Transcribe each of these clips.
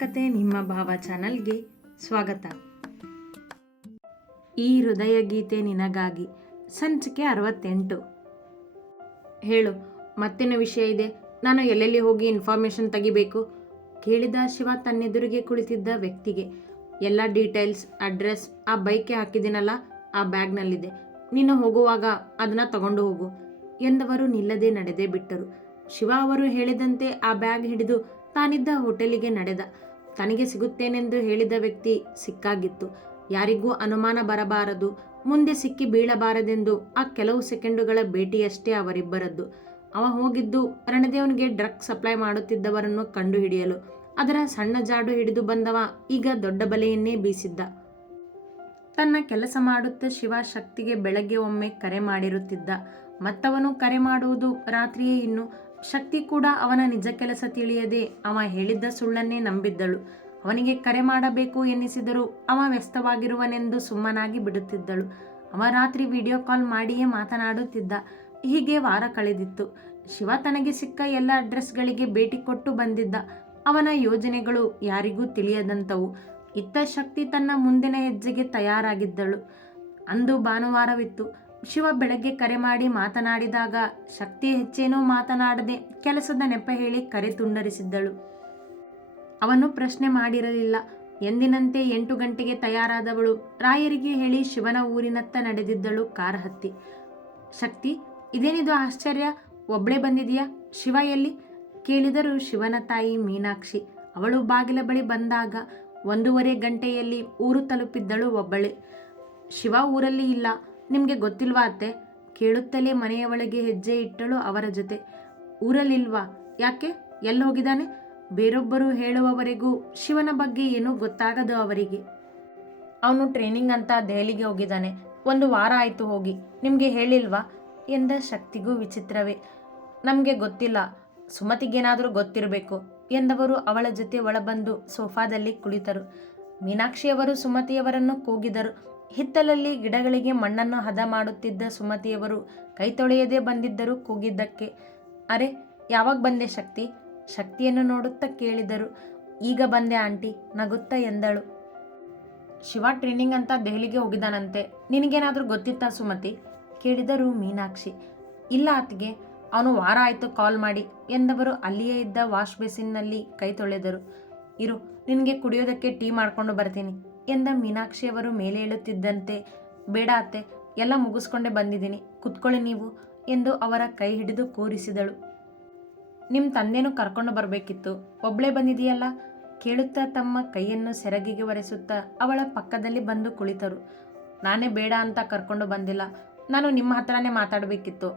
ಕತೆ ನಿಮ್ಮ ಭಾವ ಚಾನಲ್ಗೆ ಸ್ವಾಗತ. ಈ ಹೃದಯ ಗೀತೆ ನಿನಗಾಗಿ ಸಂಚಿಕೆ 68. ಹೇಳು, ಮತ್ತೇನು ವಿಷಯ ಇದೆ? ನಾನು ಎಲ್ಲೆಲ್ಲಿ ಹೋಗಿ ಇನ್ಫಾರ್ಮೇಷನ್ ತೆಗಿಬೇಕು? ಕೇಳಿದ ಶಿವ ತನ್ನೆದುರಿಗೆ ಕುಳಿತಿದ್ದ ವ್ಯಕ್ತಿಗೆ. ಎಲ್ಲ ಡೀಟೇಲ್ಸ್, ಅಡ್ರೆಸ್ ಆ ಬೈಕ್ಗೆ ಹಾಕಿದ್ದೀನಲ್ಲ, ಆ ಬ್ಯಾಗ್ನಲ್ಲಿದೆ. ನೀನು ಹೋಗುವಾಗ ಅದನ್ನು ತಗೊಂಡು ಹೋಗು ಎಂದವರು ನಿಲ್ಲದೆ ನಡೆದೇ ಬಿಟ್ಟರು. ಶಿವ ಅವರು ಹೇಳಿದಂತೆ ಆ ಬ್ಯಾಗ್ ಹಿಡಿದು ತಾನಿದ್ದ ಹೋಟೆಲಿಗೆ ನಡೆದ. ತನಗೆ ಸಿಗುತ್ತೇನೆಂದು ಹೇಳಿದ ವ್ಯಕ್ತಿ ಸಿಕ್ಕಾಗಿತ್ತು. ಯಾರಿಗೂ ಅನುಮಾನ ಬರಬಾರದು, ಮುಂದೆ ಸಿಕ್ಕಿ ಬೀಳಬಾರದೆಂದು ಆ ಕೆಲವು ಸೆಕೆಂಡುಗಳ ಭೇಟಿಯಷ್ಟೇ ಅವರಿಬ್ಬರದ್ದು. ಅವ ಹೋಗಿದ್ದು ರಣದೇವನಿಗೆ ಡ್ರಗ್ ಸಪ್ಲೈ ಮಾಡುತ್ತಿದ್ದವರನ್ನು ಕಂಡುಹಿಡಿಯಲು. ಅದರ ಸಣ್ಣ ಜಾಡು ಹಿಡಿದು ಬಂದವ ಈಗ ದೊಡ್ಡ ಬಲೆಯನ್ನೇ ಬೀಸಿದ್ದ. ತನ್ನ ಕೆಲಸ ಮಾಡುತ್ತಾ ಶಿವ ಶಕ್ತಿಗೆ ಬೆಳಗ್ಗೆ ಒಮ್ಮೆ ಕರೆ ಮಾಡಿರುತ್ತಿದ್ದ. ಮತ್ತವನು ಕರೆ ಮಾಡುವುದು ರಾತ್ರಿಯೇ. ಇನ್ನು ಶಕ್ತಿ ಕೂಡ ಅವನ ನಿಜ ಕೆಲಸ ತಿಳಿಯದೆ ಅವ ಹೇಳಿದ್ದ ಸುಳ್ಳನ್ನೇ ನಂಬಿದ್ದಳು. ಅವನಿಗೆ ಕರೆ ಮಾಡಬೇಕು ಎನ್ನಿಸಿದರೂ ಅವ ವ್ಯಸ್ತವಾಗಿರುವನೆಂದು ಸುಮ್ಮನಾಗಿ ಬಿಡುತ್ತಿದ್ದಳು. ಅವ ರಾತ್ರಿ ವಿಡಿಯೋ ಕಾಲ್ ಮಾಡಿಯೇ ಮಾತನಾಡುತ್ತಿದ್ದ. ಹೀಗೆ ವಾರ ಕಳೆದಿತ್ತು. ಶಿವ ತನಗೆ ಸಿಕ್ಕ ಎಲ್ಲ ಅಡ್ರೆಸ್ಗಳಿಗೆ ಭೇಟಿ ಕೊಟ್ಟು ಬಂದಿದ್ದ. ಅವನ ಯೋಜನೆಗಳು ಯಾರಿಗೂ ತಿಳಿಯದಂಥವು. ಇತ್ತ ಶಕ್ತಿ ತನ್ನ ಮುಂದಿನ ಹೆಜ್ಜೆಗೆ ತಯಾರಾಗಿದ್ದಳು. ಅಂದು ಭಾನುವಾರವಿತ್ತು. ಶಿವ ಬೆಳಗ್ಗೆ ಕರೆ ಮಾಡಿ ಮಾತನಾಡಿದಾಗ ಶಕ್ತಿ ಹೆಚ್ಚೇನೂ ಮಾತನಾಡದೆ ಕೆಲಸದ ನೆಪ ಹೇಳಿ ಕರೆ ತುಂಡರಿಸಿದ್ದಳು. ಅವನು ಪ್ರಶ್ನೆ ಮಾಡಿರಲಿಲ್ಲ. ಎಂದಿನಂತೆ 8 ಗಂಟೆಗೆ ತಯಾರಾದವಳು ರಾಯರಿಗೆ ಹೇಳಿ ಶಿವನ ಊರಿನತ್ತ ನಡೆದಿದ್ದಳು ಕಾರ್ ಹತ್ತಿ. ಶಕ್ತಿ, ಇದೇನಿದು ಆಶ್ಚರ್ಯ, ಒಬ್ಳೇ ಬಂದಿದೆಯಾ? ಶಿವ ಎಲ್ಲಿ? ಕೇಳಿದರು ಶಿವನ ತಾಯಿ ಮೀನಾಕ್ಷಿ. ಅವಳು ಬಾಗಿಲ ಬಳಿ ಬಂದಾಗ 1.5 ಗಂಟೆಯಲ್ಲಿ ಊರು ತಲುಪಿದ್ದಳು ಒಬ್ಬಳೇ. ಶಿವ ಊರಲ್ಲಿ ಇಲ್ಲ, ನಿಮಗೆ ಗೊತ್ತಿಲ್ವಾ ಅತ್ತೆ? ಕೇಳುತ್ತಲೇ ಮನೆಯ ಒಳಗೆ ಹೆಜ್ಜೆ ಇಟ್ಟಳು ಅವರ ಜೊತೆ. ಊರಲ್ಲಿಲ್ವಾ? ಯಾಕೆ? ಎಲ್ಲಿ ಹೋಗಿದ್ದಾನೆ? ಬೇರೊಬ್ಬರು ಹೇಳುವವರೆಗೂ ಶಿವನ ಬಗ್ಗೆ ಏನೂ ಗೊತ್ತಾಗದು ಅವರಿಗೆ. ಅವನು ಟ್ರೈನಿಂಗ್ ಅಂತ ದೆಹಲಿಗೆ ಹೋಗಿದ್ದಾನೆ. 1 ವಾರ ಆಯಿತು ಹೋಗಿ. ನಿಮಗೆ ಹೇಳಿಲ್ವಾ ಎಂದ ಶಕ್ತಿಗೂ ವಿಚಿತ್ರವೇ. ನಮಗೆ ಗೊತ್ತಿಲ್ಲ, ಸುಮತಿಗೇನಾದರೂ ಗೊತ್ತಿರಬೇಕು ಎಂದವರು ಅವಳ ಜೊತೆ ಒಳಬಂದು ಸೋಫಾದಲ್ಲಿ ಕುಳಿತರು. ಮೀನಾಕ್ಷಿಯವರು ಸುಮತಿಯವರನ್ನು ಕೂಗಿದರು. ಹಿತ್ತಲಲ್ಲಿ ಗಿಡಗಳಿಗೆ ಮಣ್ಣನ್ನು ಹದ ಮಾಡುತ್ತಿದ್ದ ಸುಮತಿಯವರು ಕೈ ತೊಳೆಯದೆ ಬಂದಿದ್ದರು ಕೂಗಿದ್ದಕ್ಕೆ. ಅರೆ, ಯಾವಾಗ ಬಂದೆ ಶಕ್ತಿ? ಶಕ್ತಿಯನ್ನು ನೋಡುತ್ತಾ ಕೇಳಿದರು. ಈಗ ಬಂದೆ ಆಂಟಿ, ನಗುತ್ತಾ ಎಂದಳು. ಶಿವ ಟ್ರೈನಿಂಗ್ ಅಂತ ದೆಹಲಿಗೆ ಹೋಗಿದ್ದಾನಂತೆ. ನಿನಗೇನಾದರೂ ಗೊತ್ತಿತ್ತಾ ಸುಮತಿ? ಕೇಳಿದರು ಮೀನಾಕ್ಷಿ. ಇಲ್ಲ ಅತ್ತಿಗೆ, ಅವನು ವಾರ ಆಯಿತು ಕಾಲ್ ಮಾಡಿ ಎಂದವರು ಅಲ್ಲಿಯೇ ಇದ್ದ ವಾಶ್ ಬೇಸಿನ್ನಲ್ಲಿ ಕೈ ತೊಳೆದರು. ಇರು, ನಿನಗೆ ಕುಡಿಯೋದಕ್ಕೆ ಟೀ ಮಾಡ್ಕೊಂಡು ಬರ್ತೀನಿ ಎಂದ ಮೀನಾಕ್ಷಿಯವರು ಮೇಲೆ ಏಳುತ್ತಿದ್ದಂತೆ. ಬೇಡ ಅತ್ತೆ, ಎಲ್ಲ ಮುಗಿಸ್ಕೊಂಡೇ ಬಂದಿದ್ದೀನಿ, ಕುತ್ಕೊಳ್ಳಿ ನೀವು ಎಂದು ಅವರ ಕೈ ಹಿಡಿದು ಕೂರಿಸಿದಳು. ನಿಮ್ಮ ತಂದೆನೂ ಕರ್ಕೊಂಡು ಬರಬೇಕಿತ್ತು, ಒಬ್ಬಳೇ ಬಂದಿದೆಯಲ್ಲ ಕೇಳುತ್ತಾ ತಮ್ಮ ಕೈಯನ್ನು ಸೆರಗಿಗೆ ಒರೆಸುತ್ತಾ ಅವಳ ಪಕ್ಕದಲ್ಲಿ ಬಂದು ಕುಳಿತರು. ನಾನೇ ಬೇಡ ಅಂತ ಕರ್ಕೊಂಡು ಬಂದಿಲ್ಲ, ನಾನು ನಿಮ್ಮ ಹತ್ರನೇ ಮಾತಾಡಬೇಕಿತ್ತು.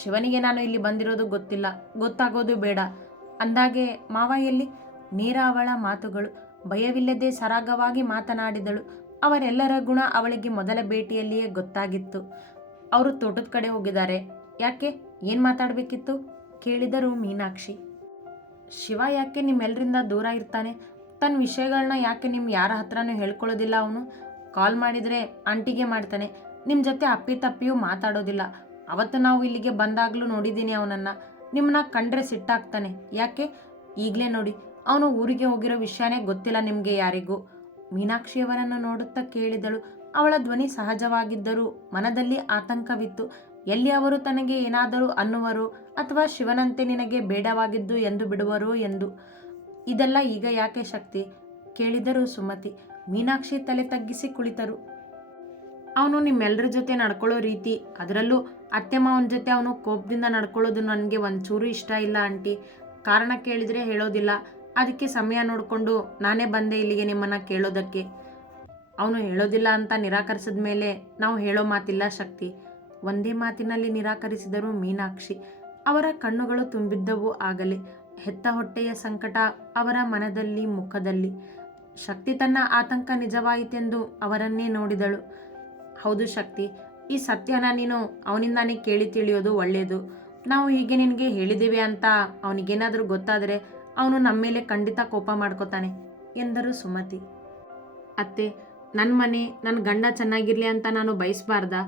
ಶಿವನಿಗೆ ನಾನು ಇಲ್ಲಿ ಬಂದಿರೋದು ಗೊತ್ತಿಲ್ಲ, ಗೊತ್ತಾಗೋದು ಬೇಡ. ಅಂದಾಗೆ ಮಾವ ಎಲ್ಲಿ? ನೇರ ಅವಳ ಮಾತುಗಳು. ಭಯವಿಲ್ಲದೆ ಸರಾಗವಾಗಿ ಮಾತನಾಡಿದಳು. ಅವರೆಲ್ಲರ ಗುಣ ಅವಳಿಗೆ ಮೊದಲ ಭೇಟಿಯಲ್ಲಿಯೇ ಗೊತ್ತಾಗಿತ್ತು. ಅವರು ತೋಟದ ಕಡೆ ಹೋಗಿದ್ದಾರೆ. ಯಾಕೆ? ಏನು ಮಾತಾಡಬೇಕಿತ್ತು ಕೇಳಿದರು ಮೀನಾಕ್ಷಿ. ಶಿವ ಯಾಕೆ ನಿಮ್ಮೆಲ್ಲರಿಂದ ದೂರ ಇರ್ತಾನೆ? ತನ್ನ ವಿಷಯಗಳನ್ನ ಯಾಕೆ ಯಾರ ಹತ್ರನೂ ಹೇಳ್ಕೊಳ್ಳೋದಿಲ್ಲ? ಅವನು ಕಾಲ್ ಮಾಡಿದರೆ ಆಂಟಿಗೆ ಮಾಡ್ತಾನೆ, ನಿಮ್ಮ ಜೊತೆ ಅಪ್ಪಿತಪ್ಪಿಯೂ ಮಾತಾಡೋದಿಲ್ಲ. ಅವತ್ತು ನಾವು ಇಲ್ಲಿಗೆ ಬಂದಾಗಲೂ ನೋಡಿದ್ದೀನಿ ಅವನನ್ನು. ನಿಮ್ಮನ್ನ ಕಂಡ್ರೆ ಸಿಟ್ಟಾಗ್ತಾನೆ. ಯಾಕೆ? ಈಗಲೇ ನೋಡಿ, ಅವನು ಊರಿಗೆ ಹೋಗಿರೋ ವಿಷಯನೇ ಗೊತ್ತಿಲ್ಲ ನಿಮಗೆ ಯಾರಿಗೂ. ಮೀನಾಕ್ಷಿಯವರನ್ನು ನೋಡುತ್ತಾ ಕೇಳಿದಳು. ಅವಳ ಧ್ವನಿ ಸಹಜವಾಗಿದ್ದರೂ ಮನದಲ್ಲಿ ಆತಂಕವಿತ್ತು. ಎಲ್ಲಿ ಅವರು ತನಗೆ ಏನಾದರೂ ಅನ್ನುವರು ಅಥವಾ ಶಿವನಂತೆ ನಿನಗೆ ಬೇಡವಾಗಿದ್ದು ಎಂದು ಬಿಡುವರೋ ಎಂದು. ಇದೆಲ್ಲ ಈಗ ಯಾಕೆ ಶಕ್ತಿ ಕೇಳಿದರು ಸುಮತಿ. ಮೀನಾಕ್ಷಿ ತಲೆ ತಗ್ಗಿಸಿ ಕುಳಿತರು. ಅವನು ನಿಮ್ಮೆಲ್ಲರ ಜೊತೆ ನಡ್ಕೊಳ್ಳೋ ರೀತಿ, ಅದರಲ್ಲೂ ಅತ್ತೆ ಮಾವನ ಜೊತೆ ಅವನು ಕೋಪದಿಂದ ನಡ್ಕೊಳ್ಳೋದು ನನಗೆ ಒಂಚೂರು ಇಷ್ಟ ಇಲ್ಲ ಆಂಟಿ. ಕಾರಣ ಕೇಳಿದರೆ ಹೇಳೋದಿಲ್ಲ. ಅದಕ್ಕೆ ಸಮಯ ನೋಡಿಕೊಂಡು ನಾನೇ ಬಂದೆ ಇಲ್ಲಿಗೆ ನಿಮ್ಮನ್ನು ಕೇಳೋದಕ್ಕೆ. ಅವನು ಹೇಳೋದಿಲ್ಲ ಅಂತ ನಿರಾಕರಿಸಿದ ಮೇಲೆ ನಾವು ಹೇಳೋ ಮಾತಿಲ್ಲ ಶಕ್ತಿ. ಒಂದೇ ಮಾತಿನಲ್ಲಿ ನಿರಾಕರಿಸಿದರು ಮೀನಾಕ್ಷಿ. ಅವರ ಕಣ್ಣುಗಳು ತುಂಬಿದ್ದವು ಆಗಲೇ. ಹೆತ್ತ ಹೊಟ್ಟೆಯ ಸಂಕಟ ಅವರ ಮನದಲ್ಲಿ, ಮುಖದಲ್ಲಿ. ಶಕ್ತಿ ತನ್ನ ಆತಂಕ ನಿಜವಾಯಿತೆಂದು ಅವರನ್ನೇ ನೋಡಿದಳು. ಹೌದು ಶಕ್ತಿ, ಈ ಸತ್ಯನ ನೀನು ಅವನಿಂದಾನೇ ಕೇಳಿ ತಿಳಿಯೋದು ಒಳ್ಳೆಯದು. ನಾವು ಹೀಗೆ ನಿನಗೆ ಹೇಳಿದ್ದೇವೆ ಅಂತ ಅವನಿಗೇನಾದರೂ ಗೊತ್ತಾದರೆ ಅವನು ನಮ್ಮ ಮೇಲೆ ಖಂಡಿತ ಕೋಪ ಮಾಡ್ಕೋತಾನೆ ಎಂದರು ಸುಮತಿ. ಅತ್ತೆ, ನನ್ನ ಮನೆ, ನನ್ನ ಗಂಡ ಚೆನ್ನಾಗಿರಲಿ ಅಂತ ನಾನು ಬಯಸಬಾರ್ದಾ?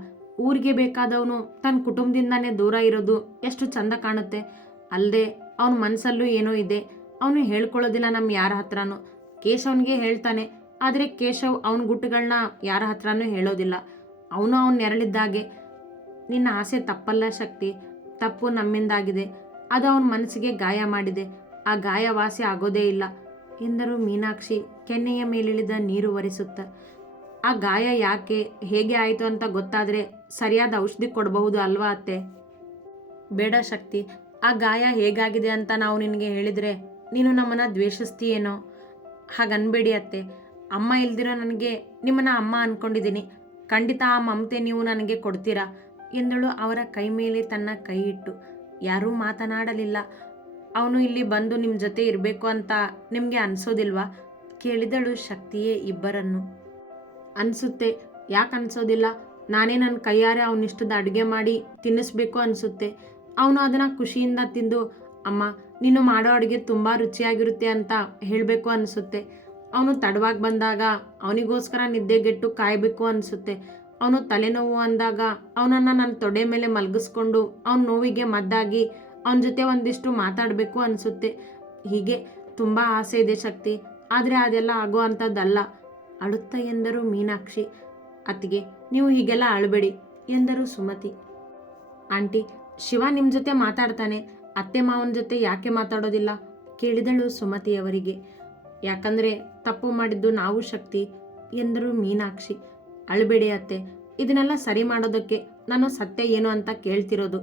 ಊರಿಗೆ ಬೇಕಾದವನು ತನ್ನ ಕುಟುಂಬದಿಂದಾನೇ ದೂರ ಇರೋದು ಎಷ್ಟು ಚಂದ ಕಾಣುತ್ತೆ. ಅಲ್ಲದೆ ಅವನ ಮನಸ್ಸಲ್ಲೂ ಏನೋ ಇದೆ. ಅವನು ಹೇಳ್ಕೊಳ್ಳೋದಿಲ್ಲ ನಮ್ಮ ಯಾರ ಹತ್ರನೂ. ಕೇಶವನಿಗೆ ಹೇಳ್ತಾನೆ. ಆದರೆ ಕೇಶವ್ ಅವನ ಗುಟ್ಟುಗಳನ್ನ ಯಾರ ಹತ್ರನೂ ಹೇಳೋದಿಲ್ಲ. ಅವನು ನೆರಳಿದ್ದಾಗೆ. ನಿನ್ನ ಆಸೆ ತಪ್ಪಲ್ಲ ಶಕ್ತಿ, ತಪ್ಪು ನಮ್ಮಿಂದಾಗಿದೆ. ಅದು ಅವನ ಮನಸ್ಸಿಗೆ ಗಾಯ ಮಾಡಿದೆ. ಆ ಗಾಯ ವಾಸಿ ಆಗೋದೇ ಇಲ್ಲ ಎಂದರು ಮೀನಾಕ್ಷಿ ಕೆನ್ನೆಯ ಮೇಲಿಳಿದ ನೀರು ಒರೆಸುತ್ತ. ಆ ಗಾಯ ಯಾಕೆ ಹೇಗೆ ಆಯಿತು ಅಂತ ಗೊತ್ತಾದರೆ ಸರಿಯಾದ ಔಷಧಿ ಕೊಡಬಹುದು ಅಲ್ವಾ ಅತ್ತೆ? ಬೇಡ ಶಕ್ತಿ, ಆ ಗಾಯ ಹೇಗಾಗಿದೆ ಅಂತ ನಾವು ನಿನಗೆ ಹೇಳಿದರೆ ನೀನು ನಮ್ಮನ್ನು ದ್ವೇಷಿಸ್ತೀಯೇನೋ. ಹಾಗನ್ಬೇಡಿ ಅತ್ತೆ. ಅಮ್ಮ ಇಲ್ದಿರೋ ನನಗೆ ನಿಮ್ಮನ್ನು ಅಮ್ಮ ಅಂದ್ಕೊಂಡಿದ್ದೀನಿ. ಖಂಡಿತ ಆ ಮಮತೆ ನೀವು ನನಗೆ ಕೊಡ್ತೀರಾ ಎಂದಳು ಅವರ ಕೈ ಮೇಲೆ ತನ್ನ ಕೈ ಇಟ್ಟು. ಯಾರೂ ಮಾತನಾಡಲಿಲ್ಲ. ಅವನು ಇಲ್ಲಿ ಬಂದು ನಿಮ್ಮ ಜೊತೆ ಇರಬೇಕು ಅಂತ ನಿಮಗೆ ಅನಿಸೋದಿಲ್ವಾ ಕೇಳಿದಳು ಶಕ್ತಿಯೇ ಇಬ್ಬರನ್ನು. ಅನಿಸುತ್ತೆ. ಯಾಕೆ ಅನಿಸೋದಿಲ್ಲ? ನಾನೇ ನನ್ನ ಕೈಯಾರೆ ಅವನಿಷ್ಟದ ಅಡುಗೆ ಮಾಡಿ ತಿನ್ನಿಸ್ಬೇಕು ಅನಿಸುತ್ತೆ. ಅವನು ಅದನ್ನು ಖುಷಿಯಿಂದ ತಿಂದು ಅಮ್ಮ ನೀನು ಮಾಡೋ ಅಡುಗೆ ತುಂಬ ರುಚಿಯಾಗಿರುತ್ತೆ ಅಂತ ಹೇಳಬೇಕು ಅನಿಸುತ್ತೆ. ಅವನು ತಡವಾಗಿ ಬಂದಾಗ ಅವನಿಗೋಸ್ಕರ ನಿದ್ದೆಗೆಟ್ಟು ಕಾಯಬೇಕು ಅನಿಸುತ್ತೆ. ಅವನು ತಲೆನೋವು ಅಂದಾಗ ಅವನನ್ನು ನನ್ನ ತೊಡೆ ಮೇಲೆ ಮಲಗಿಸ್ಕೊಂಡು ಅವನ ನೋವಿಗೆ ಮದ್ದಾಗಿ ಅವನ ಜೊತೆ ಒಂದಿಷ್ಟು ಮಾತಾಡಬೇಕು ಅನಿಸುತ್ತೆ. ಹೀಗೆ ತುಂಬ ಆಸೆ ಇದೆ ಶಕ್ತಿ, ಆದರೆ ಅದೆಲ್ಲ ಆಗೋ ಅಂಥದ್ದಲ್ಲ ಅಳುತ್ತಾ ಎಂದರು ಮೀನಾಕ್ಷಿ. ಅತ್ತಿಗೆ ನೀವು ಹೀಗೆಲ್ಲ ಅಳಬೇಡಿ ಎಂದರು ಸುಮತಿ. ಆಂಟಿ, ಶಿವ ನಿಮ್ಮ ಜೊತೆ ಮಾತಾಡ್ತಾನೆ, ಅತ್ತೆ ಮಾವನ ಜೊತೆ ಯಾಕೆ ಮಾತಾಡೋದಿಲ್ಲ ಕೇಳಿದಳು ಸುಮತಿಯವರಿಗೆ. ಯಾಕಂದರೆ ತಪ್ಪು ಮಾಡಿದ್ದು ನಾವು ಶಕ್ತಿ ಎಂದರು ಮೀನಾಕ್ಷಿ. ಅಳಬೇಡಿ ಅತ್ತೆ, ಇದನ್ನೆಲ್ಲ ಸರಿ ಮಾಡೋದಕ್ಕೆ ನಾನು ಸತ್ಯ ಏನು ಅಂತ ಕೇಳ್ತಿರೋದು.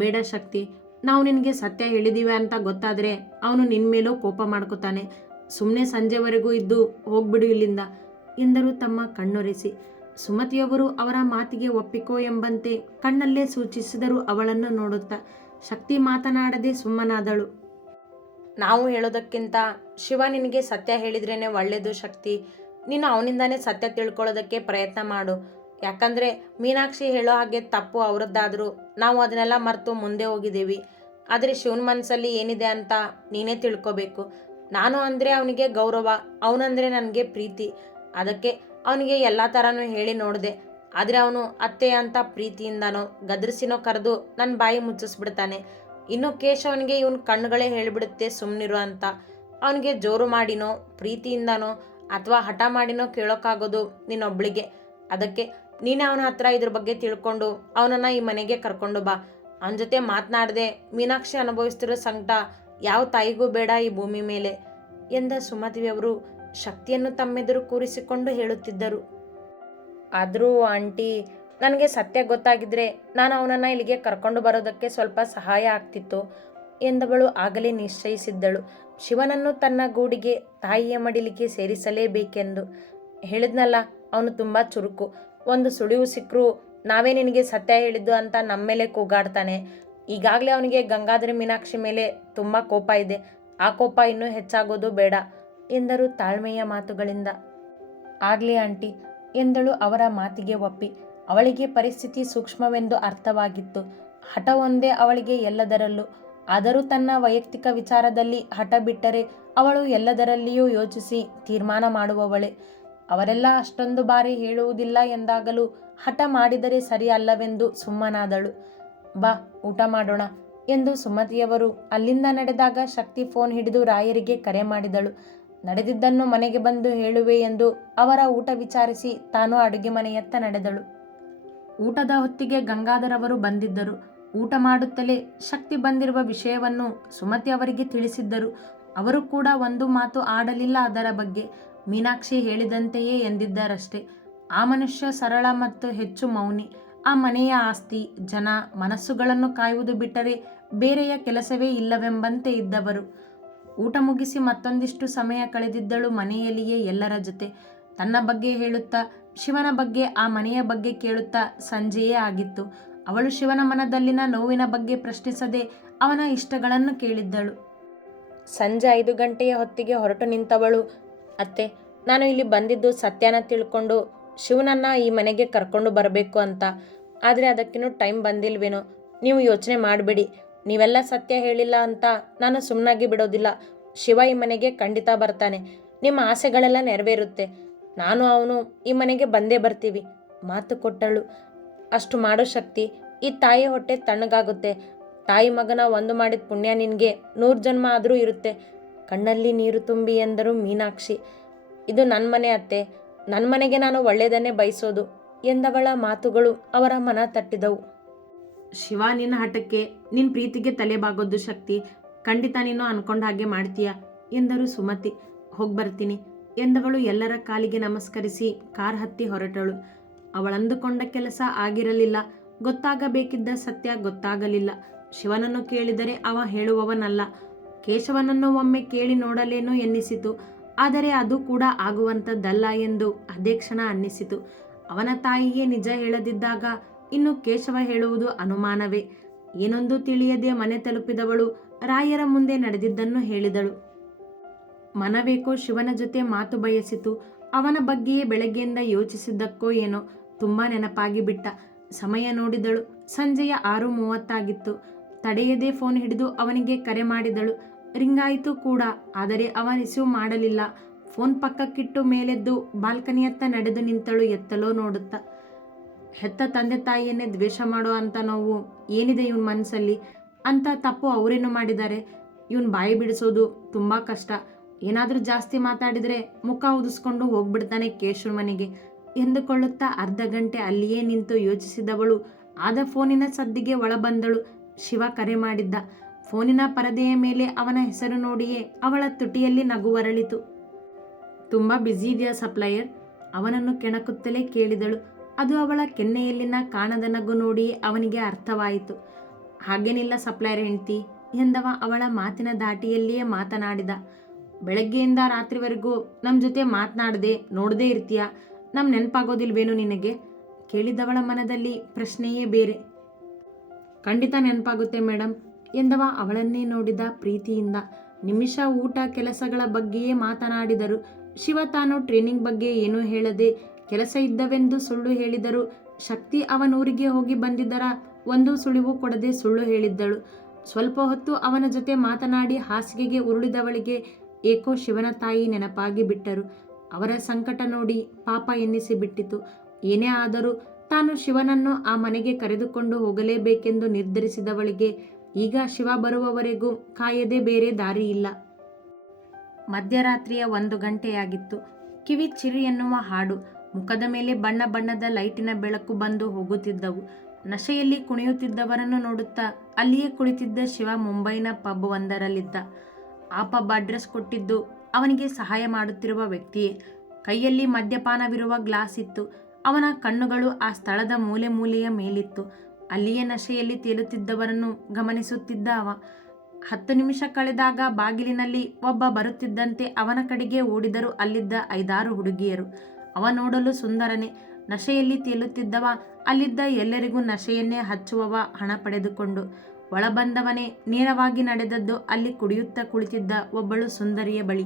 ಬೇಡ ಶಕ್ತಿ, ನಾವು ನಿನಗೆ ಸತ್ಯ ಹೇಳಿದ್ದೀವಿ ಅಂತ ಗೊತ್ತಾದರೆ ಅವನು ನಿನ್ನ ಮೇಲೂ ಕೋಪ ಮಾಡ್ಕೋತಾನೆ. ಸುಮ್ಮನೆ ಸಂಜೆವರೆಗೂ ಇದ್ದು ಹೋಗ್ಬಿಡು ಇಲ್ಲಿಂದ ಎಂದರು ತಮ್ಮ ಕಣ್ಣೊರೆಸಿ. ಸುಮತಿಯವರು ಅವರ ಮಾತಿಗೆ ಒಪ್ಪಿಕೋ ಎಂಬಂತೆ ಕಣ್ಣಲ್ಲೇ ಸೂಚಿಸಿದರು ಅವಳನ್ನು ನೋಡುತ್ತಾ. ಶಕ್ತಿ ಮಾತನಾಡದೆ ಸುಮ್ಮನಾದಳು. ನಾವು ಹೇಳೋದಕ್ಕಿಂತ ಶಿವ ನಿನಗೆ ಸತ್ಯ ಹೇಳಿದ್ರೇ ಒಳ್ಳೆಯದು ಶಕ್ತಿ. ನೀನು ಅವನಿಂದಾನೇ ಸತ್ಯ ತಿಳ್ಕೊಳ್ಳೋದಕ್ಕೆ ಪ್ರಯತ್ನ ಮಾಡು. ಯಾಕಂದರೆ ಮೀನಾಕ್ಷಿ ಹೇಳೋ ಹಾಗೆ ತಪ್ಪು ಅವರದ್ದಾದರೂ ನಾವು ಅದನ್ನೆಲ್ಲ ಮರೆತು ಮುಂದೆ ಹೋಗಿದ್ದೀವಿ. ಆದರೆ ಶಿವನ ಮನಸ್ಸಲ್ಲಿ ಏನಿದೆ ಅಂತ ನೀನೇ ತಿಳ್ಕೊಬೇಕು. ನಾನು ಅಂದರೆ ಅವನಿಗೆ ಗೌರವ, ಅವನಂದರೆ ನನಗೆ ಪ್ರೀತಿ. ಅದಕ್ಕೆ ಅವನಿಗೆ ಎಲ್ಲ ಥರನೂ ಹೇಳಿ ನೋಡಿದೆ. ಆದರೆ ಅವನು ಅತ್ತೆ ಅಂತ ಪ್ರೀತಿಯಿಂದನೋ ಗದರಿಸಿನೋ ಕರೆದು ನನ್ನ ಬಾಯಿ ಮುಚ್ಚಿಸ್ಬಿಡ್ತಾನೆ. ಇನ್ನು ಕೇಶವನಿಗೆ ಇವನ ಕಣ್ಣುಗಳೇ ಹೇಳಿಬಿಡುತ್ತೆ ಸುಮ್ಮನಿರು ಅಂತ. ಅವನಿಗೆ ಜೋರು ಮಾಡಿನೋ ಪ್ರೀತಿಯಿಂದನೋ ಅಥವಾ ಹಠ ಮಾಡಿನೋ ಕೇಳೋಕ್ಕಾಗೋದು ನಿನ್ನೊಬ್ಳಿಗೆ. ಅದಕ್ಕೆ ನೀನೇ ಅವನ ಹತ್ರ ಇದ್ರ ಬಗ್ಗೆ ತಿಳ್ಕೊಂಡು ಅವನನ್ನು ಈ ಮನೆಗೆ ಕರ್ಕೊಂಡು ಬಾ. ಅವನ ಜೊತೆ ಮಾತನಾಡದೆ ಮೀನಾಕ್ಷಿ ಅನುಭವಿಸ್ತಿರೋ ಸಂಕಟ ಯಾವ ತಾಯಿಗೂ ಬೇಡ ಈ ಭೂಮಿ ಮೇಲೆ ಎಂದ ಸುಮತಿಯವರು ಶಕ್ತಿಯನ್ನು ತಮ್ಮೆದುರು ಕೂರಿಸಿಕೊಂಡು ಹೇಳುತ್ತಿದ್ದರು. ಆದರೂ ಆಂಟಿ, ನನಗೆ ಸತ್ಯ ಗೊತ್ತಾಗಿದ್ರೆ ನಾನು ಅವನನ್ನು ಇಲ್ಲಿಗೆ ಕರ್ಕೊಂಡು ಬರೋದಕ್ಕೆ ಸ್ವಲ್ಪ ಸಹಾಯ ಆಗ್ತಿತ್ತು ಎಂದವಳು ಆಗಲೇ ನಿಶ್ಚಯಿಸಿದ್ದಳು. ಶಿವನನ್ನು ತನ್ನ ಗೂಡಿಗೆ ತಾಯಿಯ ಮಡಿಲಿಗೆ ಸೇರಿಸಲೇಬೇಕೆಂದು. ಹೇಳಿದ್ನಲ್ಲ, ಅವನು ತುಂಬ ಚುರುಕು. ಒಂದು ಸುಳಿವು ಸಿಕ್ಕರೂ ನಾವೇ ನಿನಗೆ ಸತ್ಯ ಹೇಳಿದ್ದು ಅಂತ ನಮ್ಮ ಮೇಲೆ ಕೂಗಾಡ್ತಾನೆ. ಈಗಾಗಲೇ ಅವನಿಗೆ ಗಂಗಾಧರಿ ಮೀನಾಕ್ಷಿ ಮೇಲೆ ತುಂಬ ಕೋಪ ಇದೆ. ಆ ಕೋಪ ಇನ್ನೂ ಹೆಚ್ಚಾಗೋದು ಬೇಡ ಎಂದರು ತಾಳ್ಮೆಯ ಮಾತುಗಳಿಂದ. ಆಗಲಿ ಆಂಟಿ ಎಂದಳು ಅವರ ಮಾತಿಗೆ ಒಪ್ಪಿ. ಅವಳಿಗೆ ಪರಿಸ್ಥಿತಿ ಸೂಕ್ಷ್ಮವೆಂದು ಅರ್ಥವಾಗಿತ್ತು. ಹಠ ಒಂದೇ ಅವಳಿಗೆ ಎಲ್ಲದರಲ್ಲೂ. ಆದರೂ ತನ್ನ ವೈಯಕ್ತಿಕ ವಿಚಾರದಲ್ಲಿ ಹಠ ಬಿಟ್ಟರೆ ಅವಳು ಎಲ್ಲದರಲ್ಲಿಯೂ ಯೋಚಿಸಿ ತೀರ್ಮಾನ ಮಾಡುವವಳೆ. ಅವರೆಲ್ಲ ಅಷ್ಟೊಂದು ಬಾರಿ ಹೇಳುವುದಿಲ್ಲ ಎಂದಾಗಲೂ ಹಠ ಮಾಡಿದರೆ ಸರಿ ಅಲ್ಲವೆಂದು ಸುಮ್ಮನಾದಳು. ಬಾ ಊಟ ಮಾಡೋಣ ಎಂದು ಸುಮತಿಯವರು ಅಲ್ಲಿಂದ ನಡೆದಾಗ ಶಕ್ತಿ ಫೋನ್ ಹಿಡಿದು ರಾಯರಿಗೆ ಕರೆ ಮಾಡಿದಳು. ನಡೆದಿದ್ದನ್ನು ಮನೆಗೆ ಬಂದು ಹೇಳುವೆ ಎಂದು ಅವರ ಊಟ ವಿಚಾರಿಸಿ ತಾನು ಅಡುಗೆ ಮನೆಯತ್ತ ನಡೆದಳು. ಊಟದ ಹೊತ್ತಿಗೆ ಗಂಗಾಧರವರು ಬಂದಿದ್ದರು. ಊಟ ಮಾಡುತ್ತಲೇ ಶಕ್ತಿ ಬಂದಿರುವ ವಿಷಯವನ್ನು ಸುಮತಿ ಅವರಿಗೆ ತಿಳಿಸಿದ್ದರು. ಅವರು ಕೂಡ ಒಂದು ಮಾತು ಆಡಲಿಲ್ಲ ಅದರ ಬಗ್ಗೆ. ಮೀನಾಕ್ಷಿ ಹೇಳಿದಂತೆಯೇ ಎಂದಿದ್ದರಷ್ಟೇ. ಆ ಮನುಷ್ಯ ಸರಳ ಮತ್ತು ಹೆಚ್ಚು ಮೌನಿ. ಆ ಮನೆಯ ಆಸ್ತಿ, ಜನ, ಮನಸ್ಸುಗಳನ್ನು ಕಾಯುವುದು ಬಿಟ್ಟರೆ ಬೇರೆಯ ಕೆಲಸವೇ ಇಲ್ಲವೆಂಬಂತೆ ಇದ್ದವರು. ಊಟ ಮುಗಿಸಿ ಮತ್ತೊಂದಿಷ್ಟು ಸಮಯ ಕಳೆದಿದ್ದಳು ಮನೆಯಲ್ಲಿಯೇ ಎಲ್ಲರ ಜೊತೆ. ತನ್ನ ಬಗ್ಗೆ ಹೇಳುತ್ತಾ, ಶಿವನ ಬಗ್ಗೆ, ಆ ಮನೆಯ ಬಗ್ಗೆ ಕೇಳುತ್ತಾ ಸಂಜೆಯೇ ಆಗಿತ್ತು. ಅವಳು ಶಿವನ ಮನದಲ್ಲಿನ ನೋವಿನ ಬಗ್ಗೆ ಪ್ರಶ್ನಿಸದೆ ಅವನ ಇಷ್ಟಗಳನ್ನು ಕೇಳಿದ್ದಳು. ಸಂಜೆ 5 ಗಂಟೆಯ ಹೊತ್ತಿಗೆ ಹೊರಟು ನಿಂತವಳು, ಅತ್ತೆ, ನಾನು ಇಲ್ಲಿ ಬಂದಿದ್ದು ಸತ್ಯನ ತಿಳ್ಕೊಂಡು ಶಿವನನ್ನು ಈ ಮನೆಗೆ ಕರ್ಕೊಂಡು ಬರಬೇಕು ಅಂತ. ಆದರೆ ಅದಕ್ಕಿನ್ನೂ ಟೈಮ್ ಬಂದಿಲ್ವೇನೋ. ನೀವು ಯೋಚನೆ ಮಾಡಬೇಡಿ. ನೀವೆಲ್ಲ ಸತ್ಯ ಹೇಳಿಲ್ಲ ಅಂತ ನಾನು ಸುಮ್ಮನಾಗಿ ಬಿಡೋದಿಲ್ಲ. ಶಿವ ಈ ಮನೆಗೆ ಖಂಡಿತ ಬರ್ತಾನೆ. ನಿಮ್ಮ ಆಸೆಗಳೆಲ್ಲ ನೆರವೇರುತ್ತೆ. ನಾನು ಅವನು ಈ ಮನೆಗೆ ಬಂದೇ ಬರ್ತೀವಿ ಮಾತು ಕೊಟ್ಟಳು. ಅಷ್ಟು ಮಾಡೋ ಶಕ್ತಿ. ಈ ತಾಯಿ ಹೊಟ್ಟೆ ತಣ್ಣಗಾಗುತ್ತೆ. ತಾಯಿ ಮಗನ ಒಂದು ಮಾಡಿದ ಪುಣ್ಯ ನಿನಗೆ 100 ಜನ್ಮ ಆದರೂ ಇರುತ್ತೆ. ಕಣ್ಣಲ್ಲಿ ನೀರು ತುಂಬಿ ಎಂದರು ಮೀನಾಕ್ಷಿ. ಇದು ನನ್ನ ಮನೆ ಅತ್ತೆ, ನನ್ನ ಮನೆಗೆ ನಾನು ಒಳ್ಳೆಯದನ್ನೇ ಬಯಸೋದು ಎಂದವಳ ಮಾತುಗಳು ಅವರ ಮನ ತಟ್ಟಿದವು. ಶಿವ, ನಿನ್ನ ಹಠಕ್ಕೆ ನಿನ್ನ ಪ್ರೀತಿಗೆ ತಲೆಬಾಗೋದು ಶಕ್ತಿ. ಖಂಡಿತ ನೀನು ಅನ್ಕೊಂಡ ಹಾಗೆ ಮಾಡ್ತೀಯ ಎಂದರು ಸುಮತಿ. ಹೋಗ್ಬರ್ತೀನಿ ಎಂದವಳು ಎಲ್ಲರ ಕಾಲಿಗೆ ನಮಸ್ಕರಿಸಿ ಕಾರ್ ಹತ್ತಿ ಹೊರಟಳು. ಅವಳಂದುಕೊಂಡ ಕೆಲಸ ಆಗಿರಲಿಲ್ಲ. ಗೊತ್ತಾಗಬೇಕಿದ್ದ ಸತ್ಯ ಗೊತ್ತಾಗಲಿಲ್ಲ. ಶಿವನನ್ನು ಕೇಳಿದರೆ ಅವ ಹೇಳುವವನಲ್ಲ. ಕೇಶವನನ್ನು ಒಮ್ಮೆ ಕೇಳಿ ನೋಡಲೇನು ಎನ್ನಿಸಿತು. ಆದರೆ ಅದು ಕೂಡ ಆಗುವಂಥದ್ದಲ್ಲ ಎಂದು ಅದೇ ಕ್ಷಣ ಅನ್ನಿಸಿತು. ಅವನ ತಾಯಿಗೆ ನಿಜ ಹೇಳದಿದ್ದಾಗ ಇನ್ನು ಕೇಶವ ಹೇಳುವುದು ಅನುಮಾನವೇ? ಏನೊಂದು ತಿಳಿಯದೆ ಮನೆ ತಲುಪಿದವಳು ರಾಯರ ಮುಂದೆ ನಡೆದಿದ್ದನ್ನು ಹೇಳಿದಳು. ಮನವೇಕೋ ಶಿವನ ಜೊತೆ ಮಾತು ಬಯಸಿತು. ಅವನ ಬಗ್ಗೆಯೇ ಬೆಳಗ್ಗೆಯಿಂದ ಯೋಚಿಸಿದ್ದಕ್ಕೋ ಏನೋ ತುಂಬ ನೆನಪಾಗಿ ಬಿಟ್ಟ. ಸಮಯ ನೋಡಿದಳು. ಸಂಜೆಯ 6:30 ತಡೆಯದೆ ಫೋನ್ ಹಿಡಿದು ಅವನಿಗೆ ಕರೆ ಮಾಡಿದಳು. ರಿಂಗಾಯಿತು ಕೂಡ. ಆದರೆ ಅವ ರಿಸೀವ್ ಮಾಡಲಿಲ್ಲ. ಫೋನ್ ಪಕ್ಕಕ್ಕಿಟ್ಟು ಮೇಲೆದ್ದು ಬಾಲ್ಕನಿಯತ್ತ ನಡೆದು ನಿಂತಳು ಎತ್ತಲೋ ನೋಡುತ್ತಾ. ಹೆತ್ತ ತಂದೆ ತಾಯಿಯನ್ನೇ ದ್ವೇಷ ಮಾಡೋ ಅಂಥ ನೋವು ಏನಿದೆ ಇವನ ಮನಸ್ಸಲ್ಲಿ? ಅಂಥ ತಪ್ಪು ಅವರೇನು ಮಾಡಿದ್ದಾರೆ? ಇವನ್ ಬಾಯಿ ಬಿಡಿಸೋದು ತುಂಬ ಕಷ್ಟ. ಏನಾದರೂ ಜಾಸ್ತಿ ಮಾತಾಡಿದರೆ ಮುಖ ಉದಿಸ್ಕೊಂಡು ಹೋಗ್ಬಿಡ್ತಾನೆ ಕೇಶವ ಮನೆಗೆ ಎಂದುಕೊಳ್ಳುತ್ತಾ ಅರ್ಧ ಗಂಟೆ ಅಲ್ಲಿಯೇ ನಿಂತು ಯೋಚಿಸಿದವಳು ಆದ ಫೋನಿನ ಸದ್ದಿಗೆ ಒಳ ಬಂದಳು. ಶಿವ ಕರೆ ಮಾಡಿದ್ದ. ಫೋನಿನ ಪರದೆಯ ಮೇಲೆ ಅವನ ಹೆಸರು ನೋಡಿಯೇ ಅವಳ ತುಟಿಯಲ್ಲಿ ನಗು ಅರಳಿತು. ತುಂಬ ಬ್ಯುಸಿ ಇದೆಯಾ ಸಪ್ಲೈಯರ್? ಅವನನ್ನು ಕೆಣಕುತ್ತಲೇ ಕೇಳಿದಳು. ಅದು ಅವಳ ಕೆನ್ನೆಯಲ್ಲಿನ ಕಾಣದ ನಗು ನೋಡಿ ಅವನಿಗೆ ಅರ್ಥವಾಯಿತು. ಹಾಗೇನಿಲ್ಲ ಸಪ್ಲೈಯರ್ ಹೆಂಡ್ತಿ ಎಂದವ ಅವಳ ಮಾತಿನ ದಾಟಿಯಲ್ಲಿಯೇ ಮಾತನಾಡಿದ. ಬೆಳಗ್ಗೆಯಿಂದ ರಾತ್ರಿವರೆಗೂ ನಮ್ಮ ಜೊತೆ ಮಾತನಾಡದೆ ನೋಡದೇ ಇರ್ತೀಯ? ನಮ್ಮ ನೆನಪಾಗೋದಿಲ್ವೇನು ನಿನಗೆ? ಕೇಳಿದವಳ ಮನದಲ್ಲಿ ಪ್ರಶ್ನೆಯೇ ಬೇರೆ. ಖಂಡಿತ ನೆನಪಾಗುತ್ತೆ ಮೇಡಮ್ ಎಂದವ ಅವಳನ್ನೇ ನೋಡಿದ ಪ್ರೀತಿಯಿಂದ. ನಿಮಿಷ ಊಟ ಕೆಲಸಗಳ ಬಗ್ಗೆಯೇ ಮಾತನಾಡಿದರು. ಶಿವ ತಾನು ಟ್ರೈನಿಂಗ್ ಬಗ್ಗೆ ಏನೂ ಹೇಳದೆ ಕೆಲಸ ಇದ್ದವೆಂದು ಸುಳ್ಳು ಹೇಳಿದರು. ಶಕ್ತಿ ಅವನೂರಿಗೆ ಹೋಗಿ ಬಂದಿದ್ದರ ಒಂದು ಸುಳಿವು ಕೊಡದೆ ಸುಳ್ಳು ಹೇಳಿದ್ದಳು. ಸ್ವಲ್ಪ ಹೊತ್ತು ಅವನ ಜೊತೆ ಮಾತನಾಡಿ ಹಾಸಿಗೆಗೆ ಉರುಳಿದವಳಿಗೆ ಏಕೋ ಶಿವನ ತಾಯಿ ನೆನಪಾಗಿ ಬಿಟ್ಟರು. ಅವರ ಸಂಕಟ ನೋಡಿ ಪಾಪ ಎನ್ನಿಸಿಬಿಟ್ಟಿತು. ಏನೇ ಆದರೂ ತಾನು ಶಿವನನ್ನು ಆ ಮನೆಗೆ ಕರೆದುಕೊಂಡು ಹೋಗಲೇಬೇಕೆಂದು ನಿರ್ಧರಿಸಿದವಳಿಗೆ ಈಗ ಶಿವ ಬರುವವರೆಗೂ ಕಾಯದೆ ಬೇರೆ ದಾರಿ ಇಲ್ಲ. ಮಧ್ಯರಾತ್ರಿಯ 1 ಗಂಟೆಯಾಗಿತ್ತು. ಕಿವಿ ಚಿರಿ ಎನ್ನುವ ಹಾಡು. ಮುಖದ ಮೇಲೆ ಬಣ್ಣ ಬಣ್ಣದ ಲೈಟಿನ ಬೆಳಕು ಬಂದು ಹೋಗುತ್ತಿದ್ದವು. ನಶೆಯಲ್ಲಿ ಕುಣಿಯುತ್ತಿದ್ದವರನ್ನು ನೋಡುತ್ತಾ ಅಲ್ಲಿಯೇ ಕುಳಿತಿದ್ದ ಶಿವ ಮುಂಬೈನ ಪಬ್ ಒಂದರಲ್ಲಿದ್ದ. ಆ ಪಬ್ ಅಡ್ರೆಸ್ ಕೊಟ್ಟಿದ್ದು ಅವನಿಗೆ ಸಹಾಯ ಮಾಡುತ್ತಿರುವ ವ್ಯಕ್ತಿಯೇ. ಕೈಯಲ್ಲಿ ಮದ್ಯಪಾನವಿರುವ ಗ್ಲಾಸ್ ಇತ್ತು. ಅವನ ಕಣ್ಣುಗಳು ಆ ಸ್ಥಳದ ಮೂಲೆ ಮೂಲೆಯ ಮೇಲಿತ್ತು. ಅಲ್ಲಿಯೇ ನಶೆಯಲ್ಲಿ ತೇಲುತ್ತಿದ್ದವರನ್ನು ಗಮನಿಸುತ್ತಿದ್ದ ಅವ. 10 ನಿಮಿಷ ಕಳೆದಾಗ ಬಾಗಿಲಿನಲ್ಲಿ ಒಬ್ಬ ಬರುತ್ತಿದ್ದಂತೆ ಅವನ ಕಡೆಗೆ ಓಡಿದರು ಅಲ್ಲಿದ್ದ 5-6 ಹುಡುಗಿಯರು. ಅವ ನೋಡಲು ಸುಂದರನೇ. ನಶೆಯಲ್ಲಿ ತೇಲುತ್ತಿದ್ದವ ಅಲ್ಲಿದ್ದ ಎಲ್ಲರಿಗೂ ನಶೆಯನ್ನೇ ಹಚ್ಚುವವ ಹಣ ಪಡೆದುಕೊಂಡು. ಒಳಬಂದವನೇ ನೇರವಾಗಿ ನಡೆದದ್ದು ಅಲ್ಲಿ ಕುಡಿಯುತ್ತಾ ಕುಳಿತಿದ್ದ ಒಬ್ಬಳು ಸುಂದರಿಯ ಬಳಿ.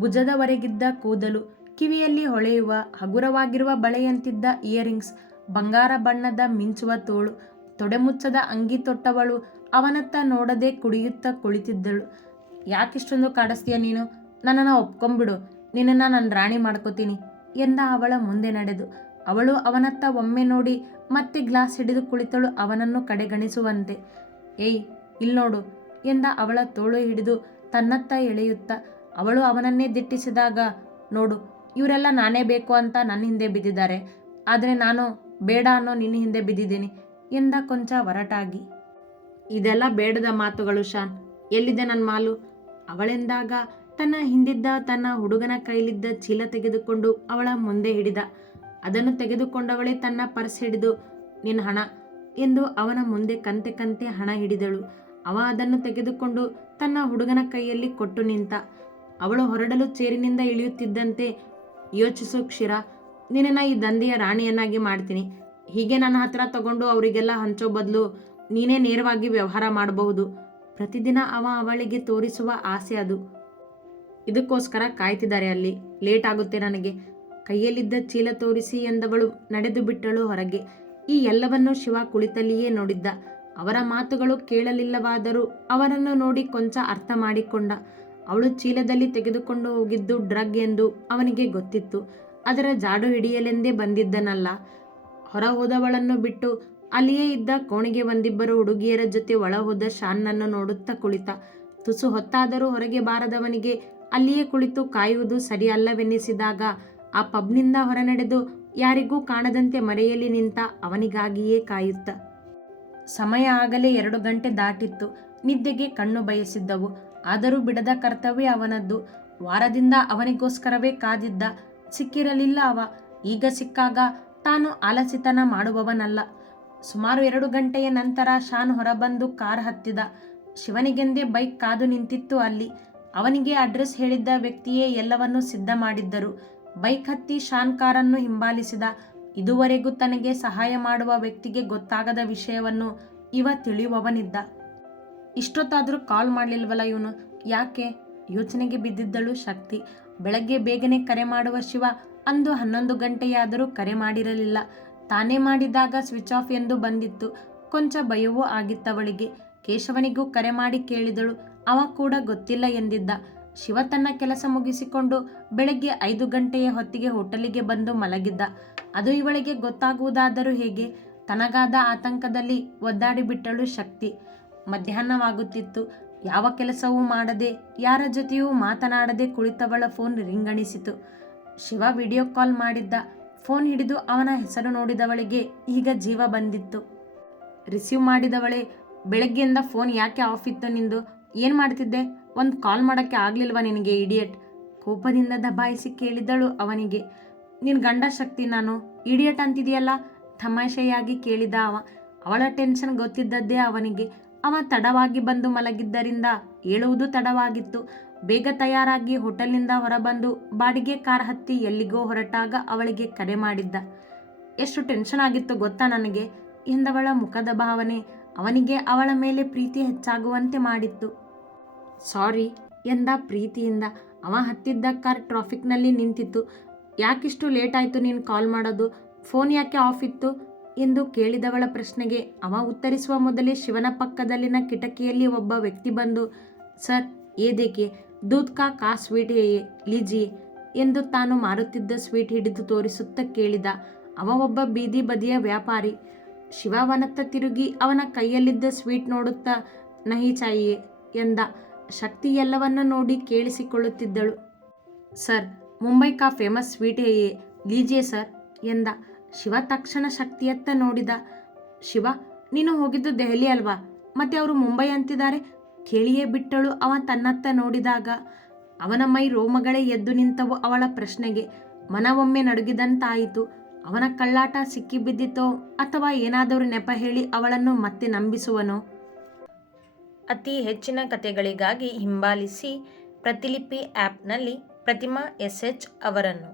ಭುಜದವರೆಗಿದ್ದ ಕೂದಲು, ಕಿವಿಯಲ್ಲಿ ಹೊಳೆಯುವ ಹಗುರವಾಗಿರುವ ಬಳೆಯಂತಿದ್ದ ಇಯರಿಂಗ್ಸ್, ಬಂಗಾರ ಬಣ್ಣದ ಮಿಂಚುವ ತೋಳು, ತೊಡೆಮುಚ್ಚದ ಅಂಗಿ ತೊಟ್ಟವಳು ಅವನತ್ತ ನೋಡದೆ ಕುಡಿಯುತ್ತಾ ಕುಳಿತಿದ್ದಳು. ಯಾಕಿಷ್ಟೊಂದು ಕಾಡಿಸ್ತೀಯ ನೀನು? ನನ್ನನ್ನು ಒಪ್ಕೊಂಬಿಡು, ನಿನ್ನನ್ನು ನಾನು ರಾಣಿ ಮಾಡ್ಕೋತೀನಿ ಎಂದ ಅವಳ ಮುಂದೆ ನಡೆದು. ಅವಳು ಅವನತ್ತ ಒಮ್ಮೆ ನೋಡಿ ಮತ್ತೆ ಗ್ಲಾಸ್ ಹಿಡಿದು ಕುಳಿತಳು ಅವನನ್ನು ಕಡೆಗಣಿಸುವಂತೆ. ಏಯ್ ಇಲ್ಲಿ ನೋಡು ಎಂದ ಅವಳ ತೋಳು ಹಿಡಿದು ತನ್ನತ್ತ ಎಳೆಯುತ್ತಾ. ಅವಳು ಅವನನ್ನೇ ದಿಟ್ಟಿಸಿದಾಗ, ನೋಡು ಇವರೆಲ್ಲ ನಾನೇ ಬೇಕು ಅಂತ ನನ್ನ ಹಿಂದೆ ಬಿದ್ದಿದ್ದಾರೆ, ಆದರೆ ನಾನು ಬೇಡ ಅನ್ನೋ ನಿನ್ನ ಹಿಂದೆ ಬಿದ್ದಿದ್ದೀನಿ ಎಂದ ಕೊಂಚ ಒರಟಾಗಿ. ಇದೆಲ್ಲ ಬೇಡದ ಮಾತುಗಳು ಶಾನ್, ಎಲ್ಲಿದೆ ನನ್ನ ಮಾಲು ಅವಳೆಂದಾಗ ತನ್ನ ಹಿಂದಿದ್ದ ತನ್ನ ಹುಡುಗನ ಕೈಲಿದ್ದ ಚೀಲ ತೆಗೆದುಕೊಂಡು ಅವಳ ಮುಂದೆ ಹಿಡಿದ. ಅದನ್ನು ತೆಗೆದುಕೊಂಡವಳೆ ತನ್ನ ಪರ್ಸ್ ಹಿಡಿದು, ನಿನ್ನ ಹಣ ಎಂದು ಅವನ ಮುಂದೆ ಕಂತೆ ಕಂತೆ ಹಣ ಹಿಡಿದಳು. ಅವ ಅದನ್ನು ತೆಗೆದುಕೊಂಡು ತನ್ನ ಹುಡುಗನ ಕೈಯಲ್ಲಿ ಕೊಟ್ಟು ನಿಂತ. ಅವಳು ಹೊರಡಲು ಚೇರಿನಿಂದ ಇಳಿಯುತ್ತಿದ್ದಂತೆ, ಯೋಚಿಸು ಕ್ಷೀರ, ನಿನ್ನನ್ನು ಈ ದಂಧೆಯ ರಾಣಿಯನ್ನಾಗಿ ಮಾಡ್ತೀನಿ. ಹೀಗೆ ನನ್ನ ಹತ್ರ ತಗೊಂಡು ಅವರಿಗೆಲ್ಲ ಹಂಚೋ ಬದಲು ನೀನೇ ನೇರವಾಗಿ ವ್ಯವಹಾರ ಮಾಡಬಹುದು. ಪ್ರತಿದಿನ ಅವಳಿಗೆ ತೋರಿಸುವ ಆಸೆ ಅದು. ಇದಕ್ಕೋಸ್ಕರ ಕಾಯ್ತಿದ್ದಾರೆ ಅಲ್ಲಿ. ಲೇಟ್ ಆಗುತ್ತೆ ನನಗೆ. ಕೈಯಲ್ಲಿದ್ದ ಚೀಲ ತೋರಿಸಿ ಎಂದವಳು ನಡೆದು ಬಿಟ್ಟಳು ಹೊರಗೆ. ಈ ಎಲ್ಲವನ್ನೂ ಶಿವ ಕುಳಿತಲ್ಲಿಯೇ ನೋಡಿದ್ದ. ಅವರ ಮಾತುಗಳು ಕೇಳಲಿಲ್ಲವಾದರೂ ಅವರನ್ನು ನೋಡಿ ಕೊಂಚ ಅರ್ಥ ಮಾಡಿಕೊಂಡ. ಅವಳು ಚೀಲದಲ್ಲಿ ತೆಗೆದುಕೊಂಡು ಹೋಗಿದ್ದು ಡ್ರಗ್ ಎಂದು ಅವನಿಗೆ ಗೊತ್ತಿತ್ತು. ಅದರ ಜಾಡು ಹಿಡಿಯಲೆಂದೇ ಬಂದಿದ್ದನಲ್ಲ. ಹೊರ ಹೋದವಳನ್ನು ಬಿಟ್ಟು ಅಲ್ಲಿಯೇ ಇದ್ದ ಕೋಣೆಗೆ ಒಂದಿಬ್ಬರು ಹುಡುಗಿಯರ ಜೊತೆ ಒಳ ಹೋದ ಶಾನ್ನನ್ನು ನೋಡುತ್ತಾ ಕುಳಿತ. ತುಸು ಹೊತ್ತಾದರೂ ಹೊರಗೆ ಬಾರದವನಿಗೆ ಅಲ್ಲಿಯೇ ಕುಳಿತು ಕಾಯುವುದು ಸರಿಯಲ್ಲವೆನ್ನಿಸಿದಾಗ ಆ ಪಬ್ನಿಂದ ಹೊರನಡೆದು ಯಾರಿಗೂ ಕಾಣದಂತೆ ಮರೆಯಲ್ಲಿ ನಿಂತ ಅವನಿಗಾಗಿಯೇ ಕಾಯುತ್ತ. ಸಮಯ ಆಗಲೇ 2 ಗಂಟೆ ದಾಟಿತ್ತು. ನಿದ್ದೆಗೆ ಕಣ್ಣು ಬಯಸಿದ್ದವು. ಆದರೂ ಬಿಡದ ಕರ್ತವ್ಯ ಅವನದ್ದು. ವಾರದಿಂದ ಅವನಿಗೋಸ್ಕರವೇ ಕಾದಿದ್ದ. ಸಿಕ್ಕಿರಲಿಲ್ಲ ಅವ. ಈಗ ಸಿಕ್ಕಾಗ ತಾನು ಆಲಸಿತನ ಮಾಡುವವನಲ್ಲ. ಸುಮಾರು 2 ಗಂಟೆಯ ನಂತರ ಶಾನ್ ಹೊರಬಂದು ಕಾರ್ ಹತ್ತಿದ. ಶಿವನಿಗೆಂದೇ ಬೈಕ್ ಕಾದು ನಿಂತಿತ್ತು ಅಲ್ಲಿ. ಅವನಿಗೆ ಅಡ್ರೆಸ್ ಹೇಳಿದ್ದ ವ್ಯಕ್ತಿಯೇ ಎಲ್ಲವನ್ನೂ ಸಿದ್ಧ ಮಾಡಿದ್ದರು. ಬೈಕ್ ಹತ್ತಿ ಶಾನ್ ಕಾರನ್ನು ಹಿಂಬಾಲಿಸಿದ. ಇದುವರೆಗೂ ತನಗೆ ಸಹಾಯ ಮಾಡುವ ವ್ಯಕ್ತಿಗೆ ಗೊತ್ತಾಗದ ವಿಷಯವನ್ನು ಇವ ತಿಳಿಯುವವನಿದ್ದ. ಇಷ್ಟೊತ್ತಾದರೂ ಕಾಲ್ ಮಾಡಲಿಲ್ವಲ್ಲ ಇವನು, ಯಾಕೆ? ಯೋಚನೆಗೆ ಬಿದ್ದಿದ್ದಳು ಶಕ್ತಿ. ಬೆಳಗ್ಗೆ ಬೇಗನೆ ಕರೆ ಮಾಡುವ ಶಿವ ಅಂದು 11 ಗಂಟೆಯಾದರೂ ಕರೆ ಮಾಡಿರಲಿಲ್ಲ. ತಾನೇ ಮಾಡಿದಾಗ ಸ್ವಿಚ್ ಆಫ್ ಎಂದು ಬಂದಿತ್ತು. ಕೊಂಚ ಭಯವೂ ಆಗಿತ್ತವಳಿಗೆ. ಕೇಶವನಿಗೂ ಕರೆ ಮಾಡಿ ಕೇಳಿದಳು. ಅವ ಕೂಡ ಗೊತ್ತಿಲ್ಲ ಎಂದಿದ್ದ. ಶಿವ ತನ್ನ ಕೆಲಸ ಮುಗಿಸಿಕೊಂಡು ಬೆಳಗ್ಗೆ 5 ಗಂಟೆಯ ಹೊತ್ತಿಗೆ ಹೋಟೆಲಿಗೆ ಬಂದು ಮಲಗಿದ್ದ. ಅದು ಇವಳಿಗೆ ಗೊತ್ತಾಗುವುದಾದರೂ ಹೇಗೆ? ತನಗಾದ ಆತಂಕದಲ್ಲಿ ಒದ್ದಾಡಿಬಿಟ್ಟಳು ಶಕ್ತಿ. ಮಧ್ಯಾಹ್ನವಾಗುತ್ತಿತ್ತು. ಯಾವ ಕೆಲಸವೂ ಮಾಡದೆ, ಯಾರ ಜೊತೆಯೂ ಮಾತನಾಡದೆ ಕುಳಿತವಳ ಫೋನ್ ರಿಂಗಣಿಸಿತು. ಶಿವ ವಿಡಿಯೋ ಕಾಲ್ ಮಾಡಿದ್ದ. ಫೋನ್ ಹಿಡಿದು ಅವನ ಹೆಸರು ನೋಡಿದವಳಿಗೆ ಈಗ ಜೀವ ಬಂದಿತ್ತು. ರಿಸೀವ್ ಮಾಡಿದವಳೆ, ಬೆಳಗ್ಗೆಯಿಂದ ಫೋನ್ ಯಾಕೆ ಆಫ್ ಇತ್ತು ನಿಂದು? ಏನು ಮಾಡ್ತಿದ್ದೆ? ಒಂದು ಕಾಲ್ ಮಾಡೋಕ್ಕೆ ಆಗಲಿಲ್ವಾ ನಿನಗೆ ಇಡಿಯಟ್? ಕೋಪದಿಂದ ದಬಾಯಿಸಿ ಕೇಳಿದಳು ಅವನಿಗೆ. ನಿನ್ನ ಗಂಡ ಶಕ್ತಿ ನಾನು ಇಡಿಯಟ್ ಅಂತಿದೆಯಲ್ಲ? ತಮಾಷೆಯಾಗಿ ಕೇಳಿದ ಅವ. ಅವಳ ಟೆನ್ಷನ್ ಗೊತ್ತಿದ್ದದ್ದೇ ಅವನಿಗೆ. ಅವ ತಡವಾಗಿ ಬಂದು ಮಲಗಿದ್ದರಿಂದ ಏಳುವುದು ತಡವಾಗಿತ್ತು. ಬೇಗ ತಯಾರಾಗಿ ಹೋಟೆಲ್ನಿಂದ ಹೊರಬಂದು ಬಾಡಿಗೆ ಕಾರ್ ಹತ್ತಿ ಎಲ್ಲಿಗೋ ಹೊರಟಾಗ ಅವಳಿಗೆ ಕರೆ ಮಾಡಿದ್ದ. ಎಷ್ಟು ಟೆನ್ಷನ್ ಆಗಿತ್ತು ಗೊತ್ತಾ ನನಗೆ ಎಂದವಳ ಮುಖದ ಭಾವನೆ ಅವನಿಗೆ ಅವಳ ಮೇಲೆ ಪ್ರೀತಿ ಹೆಚ್ಚಾಗುವಂತೆ ಮಾಡಿತ್ತು. ಸಾರಿ ಎಂದ ಪ್ರೀತಿಯಿಂದ. ಅವ ಹತ್ತಿದ್ದ ಕಾರ್ ಟ್ರಾಫಿಕ್ನಲ್ಲಿ ನಿಂತಿತ್ತು. ಯಾಕಿಷ್ಟು ಲೇಟ್ ಆಯಿತು ನೀನು ಕಾಲ್ ಮಾಡೋದು? ಫೋನ್ ಯಾಕೆ ಆಫ್ ಇತ್ತು ಎಂದು ಕೇಳಿದವಳ ಪ್ರಶ್ನೆಗೆ ಅವ ಉತ್ತರಿಸುವ ಮೊದಲೇ ಶಿವನ ಪಕ್ಕದಲ್ಲಿನ ಕಿಟಕಿಯಲ್ಲಿ ಒಬ್ಬ ವ್ಯಕ್ತಿ ಬಂದು, ಸರ್ ಏ ದೇಖೆ ದೂಧ್ ಕಾ ಸ್ವೀಟ್ ಹೇಯೇ ಲೀಜಿಯೇ ಎಂದು ತಾನು ಮಾರುತ್ತಿದ್ದ ಸ್ವೀಟ್ ಹಿಡಿದು ತೋರಿಸುತ್ತಾ ಕೇಳಿದ. ಅವ ಒಬ್ಬ ಬೀದಿ ಬದಿಯ ವ್ಯಾಪಾರಿ. ಶಿವ ಅವನತ್ತ ತಿರುಗಿ ಅವನ ಕೈಯಲ್ಲಿದ್ದ ಸ್ವೀಟ್ ನೋಡುತ್ತಾ ನಹಿ ಚಾಹಿಯೇ ಎಂದ. ಶಕ್ತಿ ಎಲ್ಲವನ್ನ ನೋಡಿ ಕೇಳಿಸಿಕೊಳ್ಳುತ್ತಿದ್ದಳು. ಸರ್ ಮುಂಬೈ ಕಾ ಫೇಮಸ್ ಸ್ವೀಟ್ ಹೇಯೇ ಲೀಜಿಯೇ ಸರ್ ಎಂದ. ಶಿವ ತಕ್ಷಣ ಶಕ್ತಿಯತ್ತ ನೋಡಿದ. ಶಿವ, ನೀನು ಹೋಗಿದ್ದು ದೆಹಲಿ ಅಲ್ವಾ? ಮತ್ತೆ ಅವರು ಮುಂಬೈ ಅಂತಿದ್ದಾರೆ? ಕೇಳಿಯೇ ಬಿಟ್ಟಳು ಅವ ತನ್ನತ್ತ ನೋಡಿದಾಗ. ಅವನ ಮೈ ರೋಮಗಳೇ ಎದ್ದು ನಿಂತವು ಅವಳ ಪ್ರಶ್ನೆಗೆ. ಮನವೊಮ್ಮೆ ನಡುಗಿದಂತಾಯಿತು. ಅವನ ಕಳ್ಳಾಟ ಸಿಕ್ಕಿಬಿದ್ದಿತೋ ಅಥವಾ ಏನಾದರೂ ನೆಪ ಹೇಳಿ ಅವಳನ್ನು ಮತ್ತೆ ನಂಬಿಸುವನೋ? ಅತಿ ಹೆಚ್ಚಿನ ಕಥೆಗಳಿಗಾಗಿ ಹಿಂಬಾಲಿಸಿ ಪ್ರತಿಲಿಪಿ ಆ್ಯಪ್ನಲ್ಲಿ ಪ್ರತಿಮಾ SH ಅವರನ್ನು.